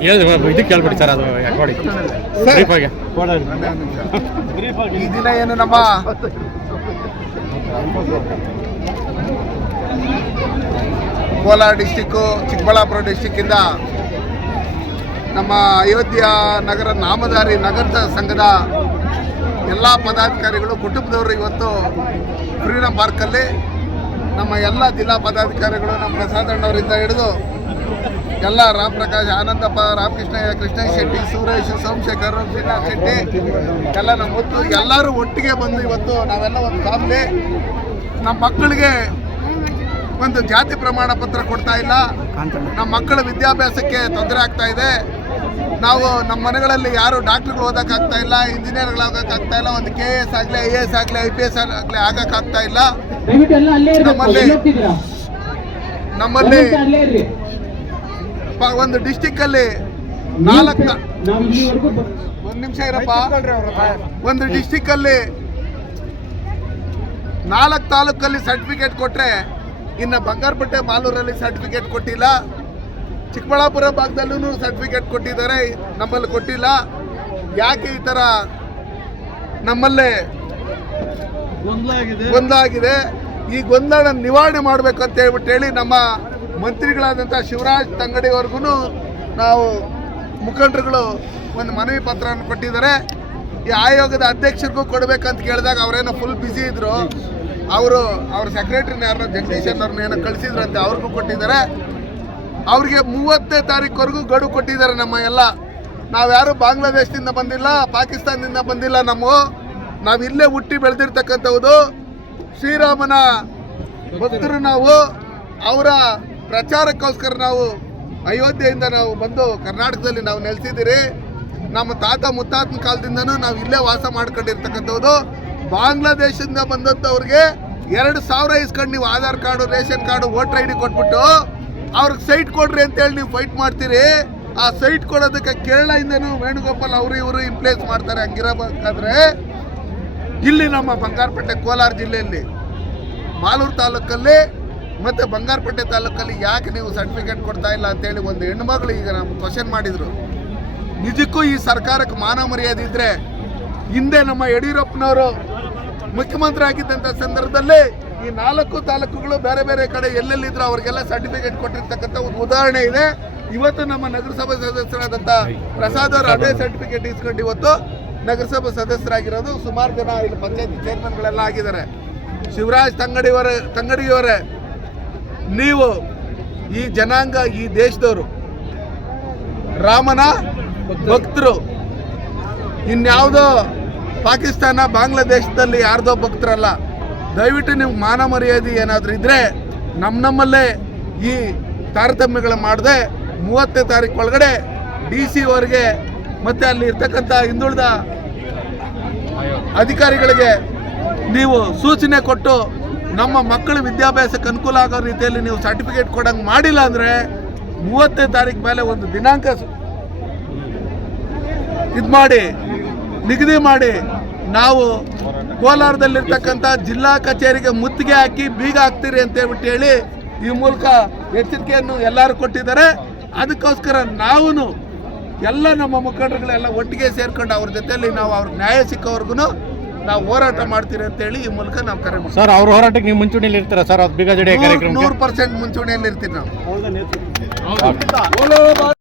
ಇದಕ್ಕೆ ಕೇಳ್ಬಿಡಿ ಸರ್, ಅದು ಕೊಡಿ ಈ ದಿನ ಏನು ನಮ್ಮ ಕೋಲಾರ ಡಿಸ್ಟಿಕ್ಕು, ಚಿಕ್ಕಬಳ್ಳಾಪುರ ಡಿಸ್ಟಿಕ್ಕಿಂದ ನಮ್ಮ ಅಯೋಧ್ಯ ನಗರ ನಾಮಧಾರಿ ನಗರದ ಸಂಘದ ಎಲ್ಲ ಪದಾಧಿಕಾರಿಗಳು ಕುಟುಂಬದವರು ಇವತ್ತು ಫ್ರೀಡಂ ಪಾರ್ಕಲ್ಲಿ ನಮ್ಮ ಎಲ್ಲ ಜಿಲ್ಲಾ ಪದಾಧಿಕಾರಿಗಳು, ನಮ್ಮ ಪ್ರಸಾದ್ ಅಣ್ಣವರಿಂದ ಹಿಡಿದು ಎಲ್ಲ ರಾಮ್ ಪ್ರಕಾಶ್, ಆನಂದಪ್ಪ, ರಾಮಕೃಷ್ಣ, ಕೃಷ್ಣ ಶೆಟ್ಟಿ, ಸುರೇಶ್, ಸೋಮಶೇಖರ್, ಶ್ರೀನಾಥ್ ಶೆಟ್ಟಿ ಎಲ್ಲ ನಮ್ಮ ಹೊತ್ತು ಎಲ್ಲರೂ ಒಟ್ಟಿಗೆ ಬಂದು ಇವತ್ತು ನಾವೆಲ್ಲ ಒಂದು ಫ್ಯಾಮಿಲಿ ನಮ್ಮ ಮಕ್ಕಳಿಗೆ ಒಂದು ಜಾತಿ ಪ್ರಮಾಣ ಪತ್ರ ಕೊಡ್ತಾ ಇಲ್ಲ. ನಮ್ಮ ಮಕ್ಕಳ ವಿದ್ಯಾಭ್ಯಾಸಕ್ಕೆ ತೊಂದರೆ ಆಗ್ತಾ ಇದೆ. ನಾವು ನಮ್ಮ ಮನೆಗಳಲ್ಲಿ ಯಾರು ಡಾಕ್ಟರ್ಗಳು ಓದೋಕ್ಕಾಗ್ತಾ ಇಲ್ಲ, ಇಂಜಿನಿಯರ್ಗಳಾಗೋಕ್ಕಾಗ್ತಾ ಇಲ್ಲ, ಒಂದು KS ಆಗಲಿ, IAS ಆಗಲಿ, IPS ಆಗಲಿ ಆಗೋಕ್ಕಾಗ್ತಾ ಇಲ್ಲ. ನಮ್ಮಲ್ಲಿ ಒಂದು ಡಿಸ್ಟಿಕ್ಕಲ್ಲಿ ಒಂದು ನಿಮಿಷ ಇರಪ್ಪ, ಒಂದು ಡಿಸ್ಟಿಕ್ಕಲ್ಲಿ 4 ತಾಲೂಕಲ್ಲಿ ಸರ್ಟಿಫಿಕೇಟ್ ಕೊಟ್ಟರೆ ಇನ್ನು ಬಂಗಾರಪೇಟೆ, ಮಾಲೂರಲ್ಲಿ ಸರ್ಟಿಫಿಕೇಟ್ ಕೊಟ್ಟಿಲ್ಲ. ಚಿಕ್ಕಬಳ್ಳಾಪುರ ಭಾಗದಲ್ಲೂ ಸರ್ಟಿಫಿಕೇಟ್ ಕೊಟ್ಟಿದ್ದಾರೆ, ನಮ್ಮಲ್ಲಿ ಕೊಟ್ಟಿಲ್ಲ. ಯಾಕೆ ಈ ಥರ ನಮ್ಮಲ್ಲೇ ಗೊಂದಲ ಆಗಿದೆ? ಈ ಗೊಂದಲ ನಿವಾರಣೆ ಮಾಡಬೇಕಂತ ಹೇಳಿ ನಮ್ಮ ಮಂತ್ರಿಗಳಾದಂಥ ಶಿವರಾಜ್ ತಂಗಡಿವರೆಗೂ ನಾವು ಮುಖಂಡರುಗಳು ಒಂದು ಮನವಿ ಪತ್ರವನ್ನು ಕೊಟ್ಟಿದ್ದಾರೆ. ಈ ಆಯೋಗದ ಅಧ್ಯಕ್ಷರಿಗೂ ಕೊಡಬೇಕಂತ ಕೇಳಿದಾಗ ಅವರೇನೋ ಫುಲ್ ಬ್ಯುಸಿ ಇದ್ದರು. ಅವ್ರ ಸೆಕ್ರೆಟರಿನ ಯಾರನ್ನ ಜಗದೀಶನ್ನವ್ರನ್ನ ಏನೋ ಕಳಿಸಿದ್ರಂತೆ, ಅವ್ರಿಗೂ ಕೊಟ್ಟಿದ್ದಾರೆ. ಅವ್ರಿಗೆ 30ನೇ ತಾರೀಕುವರೆಗೂ ಗಡುವು ಕೊಟ್ಟಿದ್ದಾರೆ. ನಮ್ಮ ಎಲ್ಲ ನಾವ್ಯಾರು ಬಾಂಗ್ಲಾದೇಶದಿಂದ ಬಂದಿಲ್ಲ, ಪಾಕಿಸ್ತಾನದಿಂದ ಬಂದಿಲ್ಲ. ನಾವು ಇಲ್ಲೇ ಹುಟ್ಟಿ ಬೆಳೆದಿರ್ತಕ್ಕಂಥದ್ದು, ಶ್ರೀರಾಮನ ಭಕ್ತರು ನಾವು. ಅವರ ಪ್ರಚಾರಕ್ಕೋಸ್ಕರ ನಾವು ಅಯೋಧ್ಯೆಯಿಂದ ನಾವು ಬಂದು ಕರ್ನಾಟಕದಲ್ಲಿ ನಾವು ನೆಲೆಸಿದ್ದೀರಿ. ನಮ್ಮ ತಾತ ಮುತ್ತಾತನ ಕಾಲದಿಂದನೂ ನಾವು ಇಲ್ಲೇ ವಾಸ ಮಾಡ್ಕೊಂಡಿರ್ತಕ್ಕಂಥದ್ದು. ಬಾಂಗ್ಲಾದೇಶದಿಂದ ಬಂದಂಥವ್ರಿಗೆ 2000 ಇಸ್ಕೊಂಡು ನೀವು Aadhaar card, ration card, voter ID ಕೊಟ್ಬಿಟ್ಟು ಅವ್ರಿಗೆ ಸೈಟ್ ಕೊಡ್ರಿ ಅಂತೇಳಿ ನೀವು ಫೈಟ್ ಮಾಡ್ತೀರಿ. ಆ ಸೈಟ್ ಕೊಡೋದಕ್ಕೆ ಕೇರಳದಿಂದನೂ ವೇಣುಗೋಪಾಲ್ ಅವರು ಇವರು ಇನ್ಪ್ಲೇಸ್ ಮಾಡ್ತಾರೆ. ಹಂಗಿರಬೇಕಾದ್ರೆ ಇಲ್ಲಿ ನಮ್ಮ ಬಂಗಾರಪೇಟೆ, ಕೋಲಾರ ಜಿಲ್ಲೆಯಲ್ಲಿ ಮಾಲೂರು ತಾಲೂಕಲ್ಲಿ ಮತ್ತು ಬಂಗಾರಪೇಟೆ ತಾಲೂಕಲ್ಲಿ ಯಾಕೆ ನೀವು ಸರ್ಟಿಫಿಕೇಟ್ ಕೊಡ್ತಾ ಇಲ್ಲ ಅಂತೇಳಿ ಒಂದು ಹೆಣ್ಮಗಳು ಈಗ ನಮ್ಮ ಕ್ವಶನ್ ಮಾಡಿದರು. ನಿಜಕ್ಕೂ ಈ ಸರ್ಕಾರಕ್ಕೆ ಮಾನ ಮರ್ಯಾದೆ ಇದ್ದರೆ ಹಿಂದೆ ನಮ್ಮ ಯಡಿಯೂರಪ್ಪನವರು ಮುಖ್ಯಮಂತ್ರಿ ಆಗಿದ್ದಂಥ ಸಂದರ್ಭದಲ್ಲಿ ಈ 4 ತಾಲೂಕುಗಳು ಬೇರೆ ಬೇರೆ ಕಡೆ ಎಲ್ಲೆಲ್ಲಿದ್ರು ಅವ್ರಿಗೆಲ್ಲ ಸರ್ಟಿಫಿಕೇಟ್ ಕೊಟ್ಟಿರ್ತಕ್ಕಂಥ ಒಂದು ಉದಾಹರಣೆ ಇದೆ. ಇವತ್ತು ನಮ್ಮ ನಗರಸಭಾ ಸದಸ್ಯರಾದಂಥ ಪ್ರಸಾದ್ ಅವರು ಅದೇ ಸರ್ಟಿಫಿಕೇಟ್ ಇಸ್ಕೊಂಡು ಇವತ್ತು ನಗರಸಭಾ ಸದಸ್ಯರಾಗಿರೋದು. ಸುಮಾರು ಜನ ಇಲ್ಲಿ ಪಂಚಾಯತಿ ಚೇರ್ಮನ್ಗಳೆಲ್ಲ ಆಗಿದ್ದಾರೆ. ಶಿವರಾಜ್ ತಂಗಡಿಯವರೇ, ನೀವು ಈ ಜನಾಂಗ, ಈ ದೇಶದವರು, ರಾಮನ ಭಕ್ತರು. ಇನ್ಯಾವುದೋ ಪಾಕಿಸ್ತಾನ, ಬಾಂಗ್ಲಾದೇಶದಲ್ಲಿ ಯಾರ್ದೋ ಭಕ್ತರಲ್ಲ. ದಯವಿಟ್ಟು ನೀವು ಮಾನ ಮರ್ಯಾದೆ ಏನಾದರೂ ಇದ್ದರೆ ನಮ್ಮಲ್ಲೇ ಈ ತಾರತಮ್ಯಗಳು ಮಾಡದೆ 30ನೇ ತಾರೀಕು ಒಳಗಡೆ DC ಅವರಿಗೆ ಮತ್ತು ಅಲ್ಲಿ ಇರ್ತಕ್ಕಂಥ ಹಿಂದುಳಿದ ಅಧಿಕಾರಿಗಳಿಗೆ ನೀವು ಸೂಚನೆ ಕೊಟ್ಟು ನಮ್ಮ ಮಕ್ಕಳ ವಿದ್ಯಾಭ್ಯಾಸಕ್ಕೆ ಅನುಕೂಲ ಆಗೋ ರೀತಿಯಲ್ಲಿ ನೀವು ಸರ್ಟಿಫಿಕೇಟ್ ಕೊಡಂಗೆ ಮಾಡಿಲ್ಲ ಅಂದರೆ 30ನೇ ತಾರೀಕು ಮೇಲೆ ಒಂದು ದಿನಾಂಕ ಇದು ಮಾಡಿ, ನಿಗದಿ ಮಾಡಿ, ನಾವು ಕೋಲಾರದಲ್ಲಿರ್ತಕ್ಕಂಥ ಜಿಲ್ಲಾ ಕಚೇರಿಗೆ ಮುತ್ತಿಗೆ ಹಾಕಿ ಬೀಗ ಹಾಕ್ತೀರಿ ಅಂತ ಹೇಳಿ ಈ ಮೂಲಕ ಎಚ್ಚರಿಕೆಯನ್ನು ಎಲ್ಲರೂ ಕೊಟ್ಟಿದ್ದಾರೆ. ಅದಕ್ಕೋಸ್ಕರ ನಾವು ಎಲ್ಲ ನಮ್ಮ ಮುಖಂಡರುಗಳೆಲ್ಲ ಒಟ್ಟಿಗೆ ಸೇರ್ಕೊಂಡು ಅವ್ರ ಜೊತೆಯಲ್ಲಿ ನಾವು ಅವ್ರಿಗೆ ನ್ಯಾಯ ಸಿಕ್ಕೋವರೆಗೂ ನಾವು ಹೋರಾಟ ಮಾಡ್ತೀರಿ ಅಂತೇಳಿ ಈ ಮೂಲಕ ನಾವು ಕರೆ ಮಾಡ್ತೀವಿ. ಸರ್, ಅವ್ರ ಹೋರಾಟಕ್ಕೆ ನೀವು ಮುಂಚೂಣಿಯಲ್ಲಿ ಇರ್ತೀರಾ ಸರ್? ಅದು ಬೀಗ ಜಡಿ ಕಾರ್ಯಕ್ರಮ 100% ಮುಂಚೂಣಿಯಲ್ಲಿ ಇರ್ತೀವಿ ನಾವು.